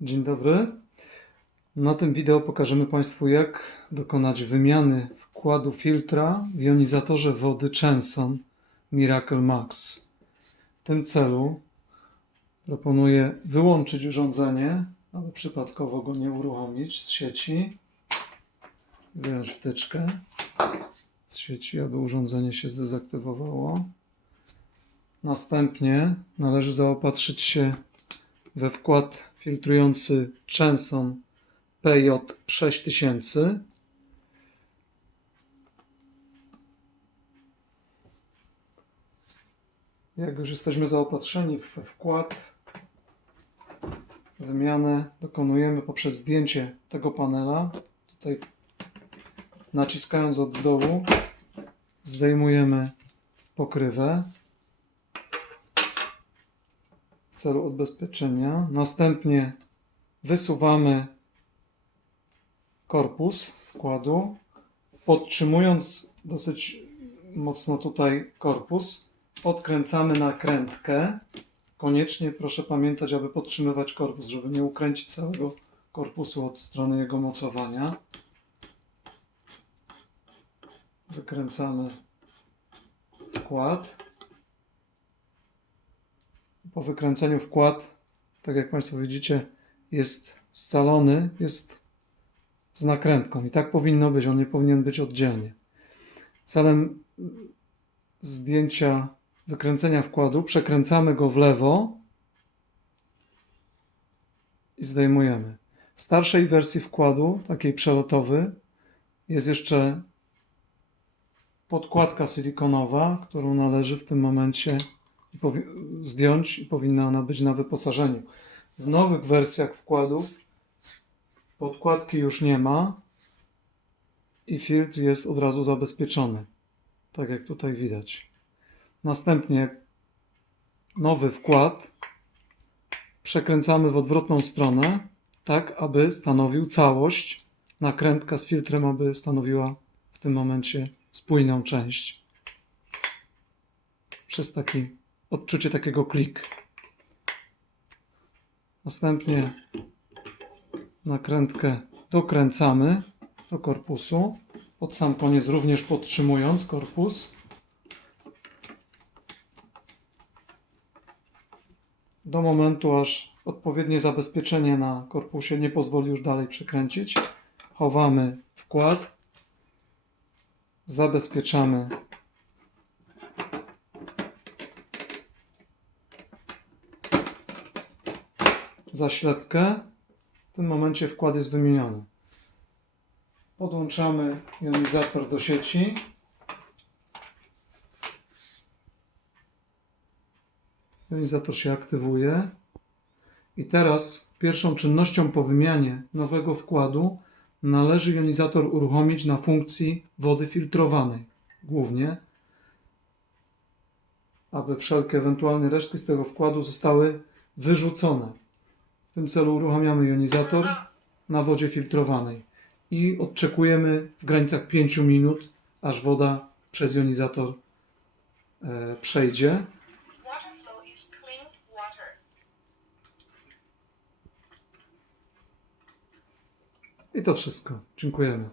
Dzień dobry. Na tym wideo pokażemy Państwu, jak dokonać wymiany wkładu filtra w jonizatorze wody Chanson Miracle Max. W tym celu proponuję wyłączyć urządzenie, aby przypadkowo go nie uruchomić z sieci. Wyjąć wtyczkę z sieci, aby urządzenie się zdezaktywowało. Następnie należy zaopatrzyć się we wkład filtrujący Chanson PJ6000. Jak już jesteśmy zaopatrzeni w wkład, wymianę dokonujemy poprzez zdjęcie tego panela. Tutaj naciskając od dołu zdejmujemy pokrywę w celu odbezpieczenia. Następnie wysuwamy korpus wkładu, podtrzymując dosyć mocno tutaj korpus. Odkręcamy nakrętkę. Koniecznie proszę pamiętać, aby podtrzymywać korpus, żeby nie ukręcić całego korpusu od strony jego mocowania. Wykręcamy wkład. Po wykręceniu wkład, tak jak Państwo widzicie, jest scalony, jest z nakrętką i tak powinno być, on nie powinien być oddzielnie. Celem zdjęcia, wykręcenia wkładu przekręcamy go w lewo i zdejmujemy. W starszej wersji wkładu, takiej przelotowy, jest jeszcze podkładka silikonowa, którą należy w tym momencie zdjąć i powinna ona być na wyposażeniu. W nowych wersjach wkładów podkładki już nie ma i filtr jest od razu zabezpieczony, tak jak tutaj widać. Następnie nowy wkład przekręcamy w odwrotną stronę, tak aby stanowił całość. Nakrętka z filtrem, aby stanowiła w tym momencie spójną część. Przez taki odczucie takiego klik. Następnie nakrętkę dokręcamy do korpusu. Pod sam koniec również podtrzymując korpus. Do momentu, aż odpowiednie zabezpieczenie na korpusie nie pozwoli już dalej przekręcić. Chowamy wkład. Zabezpieczamy zaślepkę. W tym momencie wkład jest wymieniony. Podłączamy jonizator do sieci. Jonizator się aktywuje. I teraz pierwszą czynnością po wymianie nowego wkładu należy jonizator uruchomić na funkcji wody filtrowanej. Głównie, aby wszelkie ewentualne resztki z tego wkładu zostały wyrzucone. Tym celu uruchamiamy jonizator na wodzie filtrowanej i odczekujemy w granicach 5 minut, aż woda przez jonizator e, przejdzie. I to wszystko. Dziękujemy.